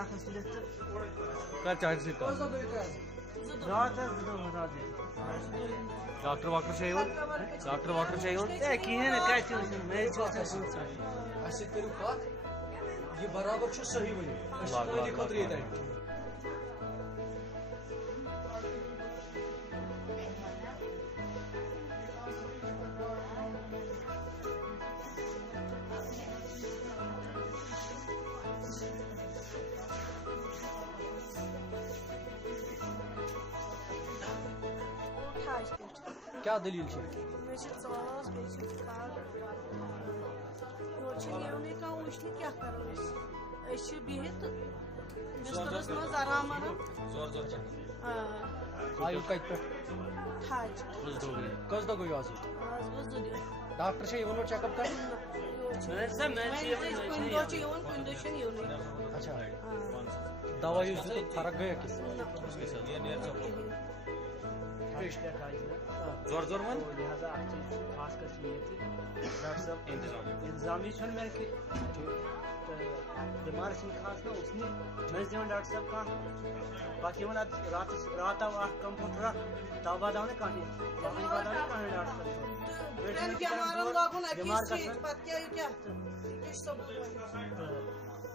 नखस तुलित कर चार्ज से कर रात रात डॉक्टर वाक्टर चाहिए डॉक्टर वाक्टर चाहिए ए किहन कैसे मैं असे करू कत ये बराबर छु सही वनी असे खतर ये दाई क्या दलील छे क्या करो बिहित बिस्तरस मज आराम आयु कत पे थाज कस दो गयो आज डॉक्टर छे इवन चेकअप कर अच्छा दवा यूज तो फर्क गया किस जोर जोर मन लिहाजा खास कर डॉक्टर साहब इंतजामी छन मैं कि बीमार से खास ना उसने मैं दिवन डॉक्टर साहब का बाकी वन रात रात आ कंप्यूटर तब बाद आने कहानी बाकी बाद आने कहानी डॉक्टर साहब बीमार का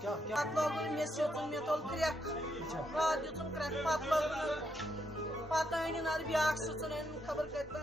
क्या क्या पत लोग मे सोतन मे तोल क्रैक बाद युतन क्रैक पत लोग पत अन ब्या सुचन खबर कत